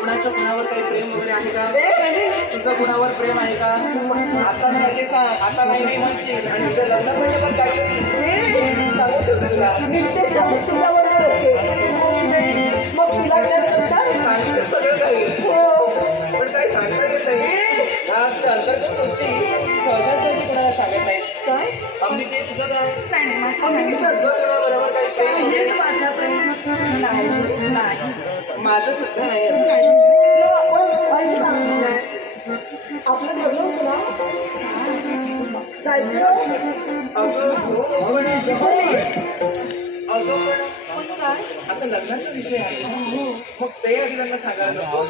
कुणाचं कुणावर काही प्रेम वगैरे आहे का? तुझं कुणावर प्रेम आहे का? आता नाही सांग, आता नाही म्हणशील आणि तुझं लग्न म्हणजे पण काहीतरी सांगू शकतो तुला. मग तुला सांगितलं सगळं काही, पण काही सांगता येत नाही. ह्या अंतर्गत गोष्टी सहजासहजी कोणाला सांगत नाहीत. काय आम्ही ते तुझं काय बरोबर काही प्रेम माझा प्रयत्न नाही माझं सुद्धा नाही. आपलं ठरलं होतं ना जायचं. आता लग्नाचा विषय आहे मग ते आधी त्यांना सांगायला नको.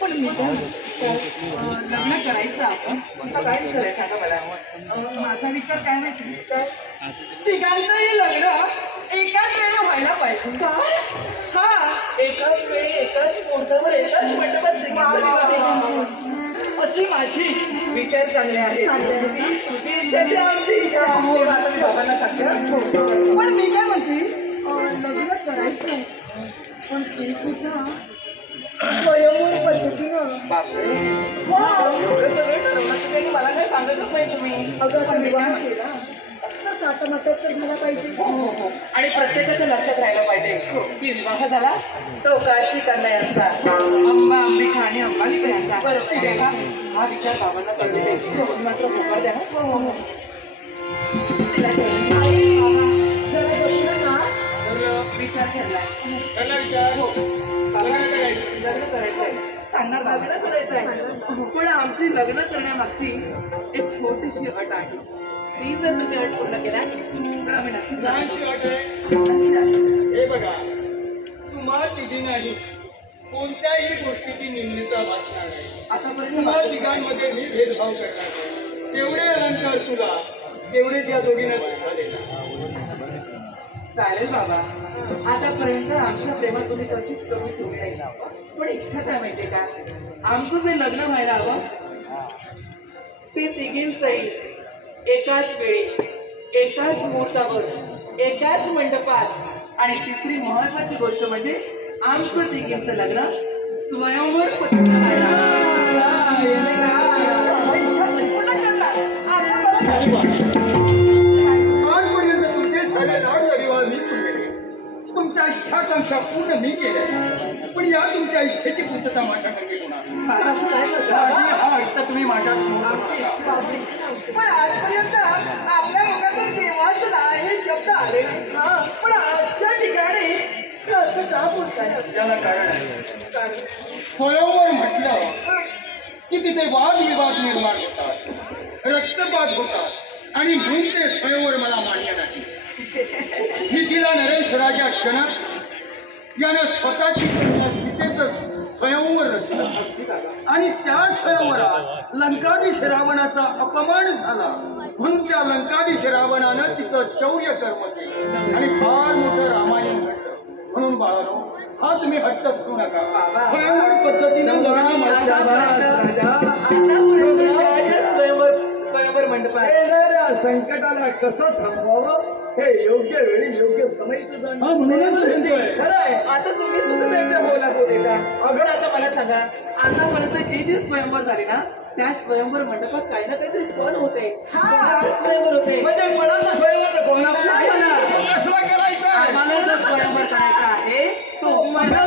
पण मी लग्न करायचं आपण आता काय विचार आहे सांगा मला. माझा विचार काय माहिती तिघांचंही लग्न एकाच वेळेला व्हायला पाहिजे. हा एकाच वेळी एकाच मुहूर्तावर एकाच मंडपात अशी माझी विचार चांगले आहेत. तुझी इच्छा ती आमची इच्छा. आता मी बाबांना सांगते. पण मी काय म्हणते लग्न करायचं पण ते सुद्धा स्वयंवर पद्धतीनं. बापरे एवढं सगळं ठरवलं तुम्ही मला काय सांगतच नाही तुम्ही. अगं आता विवाह केला तर सातामाटात तर मला पाहिजे. आणि प्रत्येकाचं लक्षात राहायला पाहिजे की विवाह झाला तो काशी कन्या यांचा, अंबा अंबिका आणि अंबालिका यांचा. बरं ठीक आहे का? हा विचार बाबांना कळले द्यायची मात्र होकार द्या. विचार ठरला विचार लग्न करायचंय सांगणार लग्न करायचंय. पण आमची लग्न करण्यामागची एक छोटीशी अट आहे. ती जर तुम्ही अट पूर्ण केल्या तर आम्ही नक्की. लहानशी अट आहे. हे बघा तुम्हा तिघी नाही कोणत्याही गोष्टीची निंदेचा भासणार नाही. आतापर्यंत तुम्हा तिघांमध्ये मी भेदभाव करणार नाही. जेवढे अलंकार तुला तेवढे त्या दोघींना सुद्धा देणार. चालेल बाबा. आतापर्यंत आमच्या प्रेमात तुम्ही कशीच कमी ठेवली नाही. पण इच्छा काय माहितीये का? आमचं जे लग्न व्हायला हवं ते तिघींचंही एकाच वेळी एकाच मुहूर्तावर एकाच मंडपात. आणि तिसरी महत्वाची गोष्ट म्हणजे आमचं तिघींचं लग्न स्वयंवर पद्धतीनं व्हायला. आजपर्यंत तुमचे सारे लाड लढीवाळ मी केले. तुमच्या इच्छाकांक्षा पूर्ण मी केल्या. पण या तुमच्या इच्छेची पूर्तता माझ्याकडे होणार. हा हट्ट तुम्ही माझ्या समोर. पण आजपर्यंत आपल्या मुखातून केव्हाच हे शब्द आले. पण आजच्या ठिकाणी असं का बोलताय? त्याला कारण आहे. स्वयंवर म्हटलं की तिथे वादविवाद निर्माण होतात, रक्तपात होतात आणि म्हणून ते स्वयंवर मला मान्य नाही. मी तिला नरेश राजा जनक यानं स्वतःची सीतेचं स्वयंवर रचलं आणि त्या स्वयंवरात लंकाधीश रावणाचा अपमान झाला. म्हणून त्या लंकाधीश रावणानं तिथं चौर्य कर्म केलं आणि फार मोठं रामायण घडलं. म्हणून बाळानो हा तुम्ही हट्ट करू नका. स्वयंवर पद्धतीनं स्वयंवर मंडप संकटाला कसं थांबवावं हे योग्य वेळी योग्य समयचं जाणं. म्हणूनच खरंय. आता तुम्ही सुद्धा त्यांच्या बोला होते का? अगं आता मला सांगा आतापर्यंत जे स्वयंवर झाले ना त्या स्वयंवर मंडपात काही ना काहीतरी पण होते. स्वयंवर होते म्हणजे मला स्वयंवर कसला करायचं. आम्हाला जर स्वयंवर करायचा आहे तो म्हणजे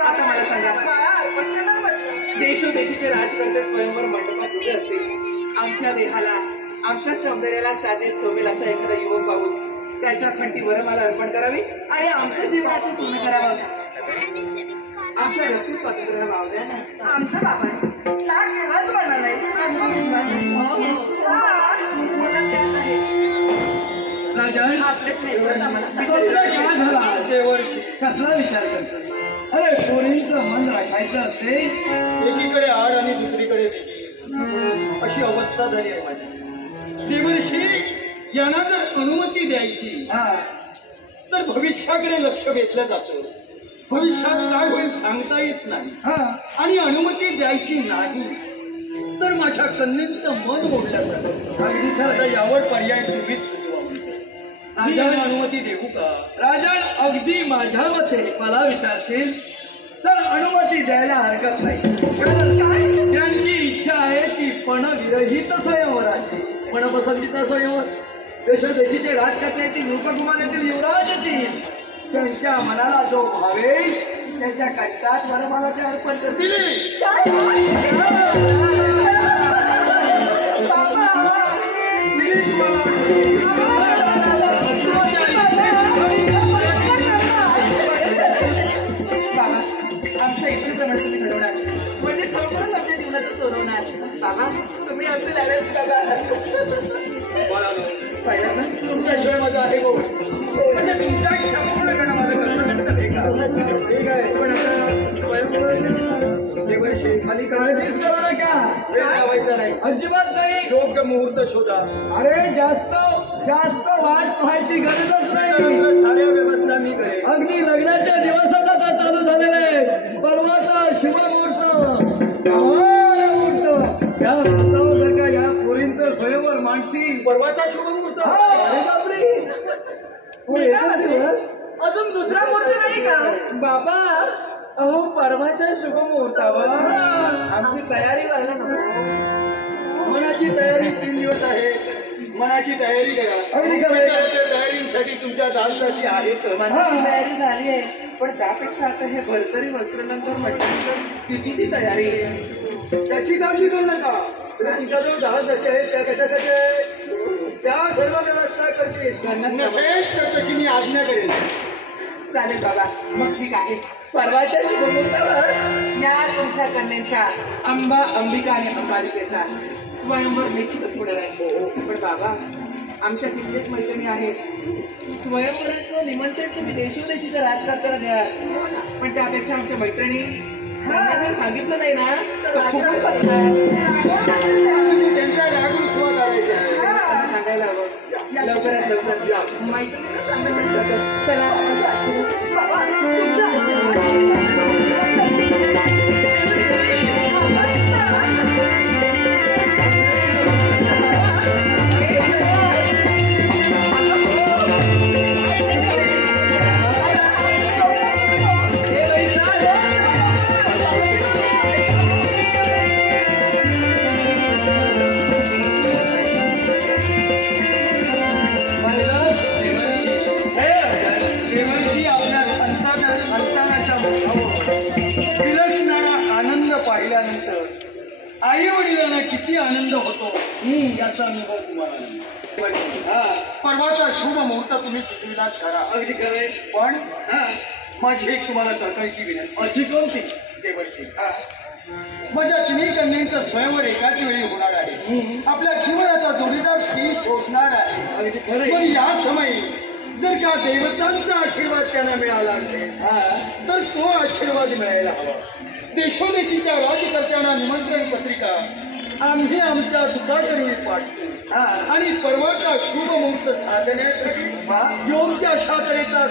आता मला सांगा देशोदेशीचे राजकर्ते स्वयंवर मंडपात उभे असतील. आमच्या देहाला आमच्या सौंदर्याला साजेल शोभेल असा एखादा युवक पाहूच त्याच्या खंडीवर मला अर्पण करावी आणि आमचं जीवनाचं सोनं करावं. आमच्या रक्ती स्वातंत्र्याला भाव द्या ना. आमच्या बाबांनी ना केव्हाच म्हणणार नाही. कसला विचार करतो. अरे पोरीचं मन राखायचं असेल एकीकडे आड आणि दुसरीकडे वेगळी अशी अवस्था झाली आहे माझी. देवर्षी यांना जर अनुमती द्यायची तर भविष्याकडे लक्ष वेधलं जातं. भविष्यात काय होईल सांगता येत नाही. आणि अनुमती द्यायची नाही तर माझ्या कन्यांचं मन मोडल्यासारखं. आता यावर पर्याय तुम्हीच सुचवा म्हणजे. मी याला अनुमती देऊ का? राजन, अगदी माझ्या मते मला विचारशील तर अनुमती द्यायला हरकत नाही. कारण त्यांची इच्छा आहे की पणविरहित स्वयंवराची, पणपसंतीचा स्वयंवर. देशोदेशीचे राजकर्त्यातील रूपकुमारातील युवराज येतील. त्यांच्या मनाला जो भावेल त्याच्या कंठात वरमालाचे अर्पण करतील. आमच्या इकडे जवळ तुम्ही घडवणार म्हणजे खरोखरच आमच्या जीवनाचं सोडवणार. बाबा तुम्ही आमचे लाडच पाहिलं ना, तुमच्याशिवाय माझं आहे गो. म्हणजे तुमच्या इच्छा पूर्ण करणं माझं कर्तव्य आहे का? ठीक आहे, पण आता खाली काळजीच करू नका. वेळ लावायचा नाही. अजिबात नाही. योग्य मुहूर्त शोधा. अरे जास्त वाट पाहायची गरजच नाही. त्यानंतर साऱ्या व्यवस्था मी करेन. अगदी लग्नाच्या दिवसात आता चालू झालेले आहेत. परवाचा शुभमुहूर्त, मुहूर्त, या मुहूर्तावर जर का या पोरींचं स्वयंवर मानसी. परवाचा शुभमुहूर्त. अरे बापरे, अजून दुसरा मुहूर्त नाही का? बाबा अहो परवाच्या शुभमुहूर्तावर आमची तयारी व्हायला नको. मनाची तयारी 3 दिवस आहे. मनाची तयारी करा. अगदी खरं. त्या तयारीसाठी तुमच्या दालदाची आहेत. मनाची तयारी झाली आहे, पण त्यापेक्षा आता हे भरतरी वस्त्रनंतर म्हटल्यानंतर किती ती तयारी आहे त्याची काळजी करू नका. तुमच्याजवळ दालदाची आहेत त्या कशासाठी आहे? त्या सर्व व्यवस्था करतील. नसेल तर तशी मी आज्ञा करेन. चालेल बाबा, मग ठीक आहे. परवाच्या शुभमुहूर्तावर या तुमच्या कन्यांच्या अंबिका आणि अंबालिकेचा स्वयंवर निश्चितच होणार आहे. पण बाबा आमच्या तिथलेच मैत्रिणी आहेत. स्वयंवराचं निमंत्रण तुम्ही देशोदेशीचं राजकारणाला द्या, पण त्यापेक्षा आमच्या मैत्रिणी त्यांना जर सांगितलं नाही ना तर खूपच फसणार. त्यांच्या रागून सुवा करायचे आहे. सांगायला हवं. लवकरात लवकर मैत्रिणीला सांगायचं. चला बाबा आई वडिलांना किती आनंद होतो याचा अनुभव तुम्हाला नाही. परवाचा शुभ मुहूर्त तुम्ही सुचविलात खरा. अगदी खरे. पण माझी एक तुम्हाला कळकळीची विनंती. अशी कोणती? देवर्षी, माझ्या तिन्ही कन्यांचं स्वयंवर एकाच वेळी होणार आहे. आपल्या जीवनाचा जोडीदार ती शोधणार आहे. अगदी खरे. पण या समयी जर का देवतांचा आशीर्वाद त्यांना मिळाला असेल तर तो आशीर्वाद मिळायला हवा. देशोदेशीच्या राजकर्त्यांना निमंत्रण पत्रिका आम्ही आमच्या दुकानरूळी पाठवू आणि परवाचा शुभ मुहूर्त साधण्यासाठी योग्य अशा तऱ्हेचा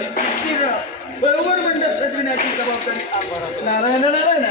स्वयंवर मंडप सजविण्याची जबाबदारी आम्हाला. नारायण नारायण.